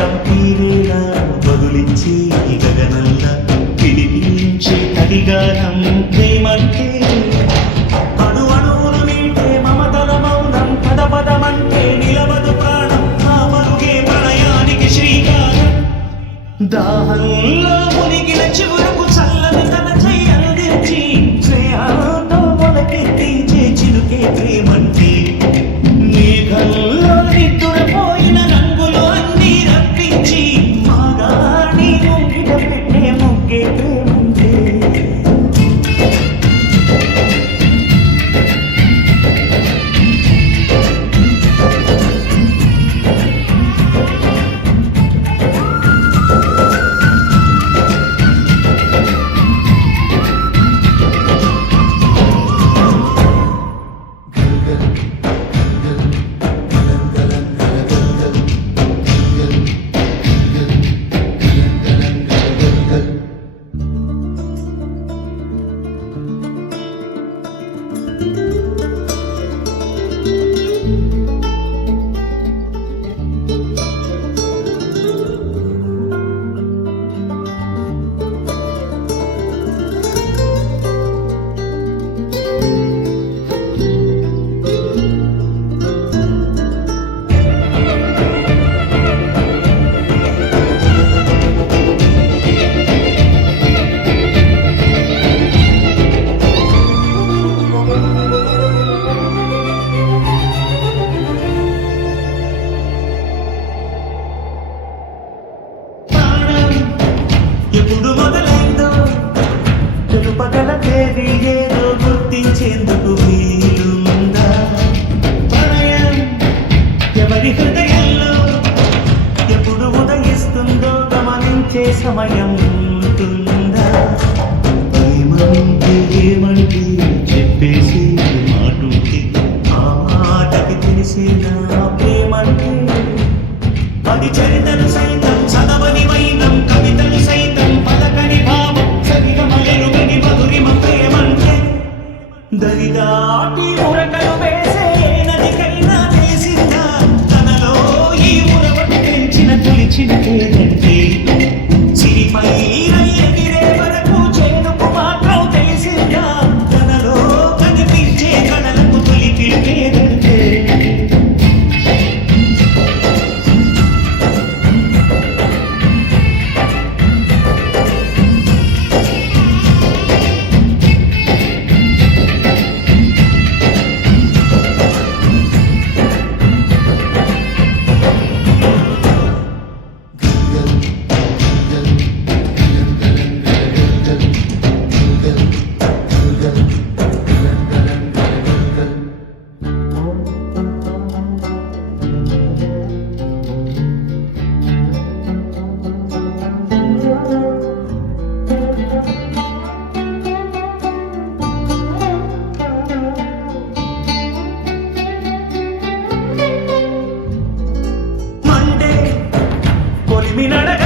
దాహం తీరేలా బదులిచ్చి గగనల్లా పిలిపించే తడిగానం ప్రేమంటే అణు అణువులు మీటే మమతల మౌనం పద పదమంటే నిలవదు ప్రాణం ఆ మరుగే ప్రణయానికి శ్రీకారం దాహంలో మునిగిన చివరకు చల్లని తన చెయ్యి అందించి స్నేహాలతో మొదకెత్తి చిలుకే ప్రేమంటే మేఘంలో నిద్దురపోయిన రంగులు అన్నీ రప్పించి మాగాని ముంగిట పెట్టే ముగ్గే ప్రేమంటే ఎప్పుడు మొదలైందో తెలుపగల తేదీ ఏదో గుర్తించేందుకు వీలుందా ప్రణయం ఎవరి హృదయంలో ఎప్పుడు ఉదయిస్తుందో గమనించే సమయం ఉంటుందా ఏమంటే ఏమంటే చెప్పేసి మాటుంటే ఆ మాటకి తెలిసిన ప్రేమంటే అది చరితను సైతం చదవని వైనం కవితలు సైతం పలకని భావం సరిగమలెరుగని మధురిమ ప్రేమంటే దరిదాటి ఉరకలు వేసే నదికైనా తెలిసిందా తనలో ఈ ఉరవటి పెంచిన తొలిచిన పేరంటే సిరిపై ఎగిరే వరకు చేనుకు మాత్రం తెలిసిందా తనలో కనిపించే కళలకు తొలి పిలిపేదంటే మీ నడక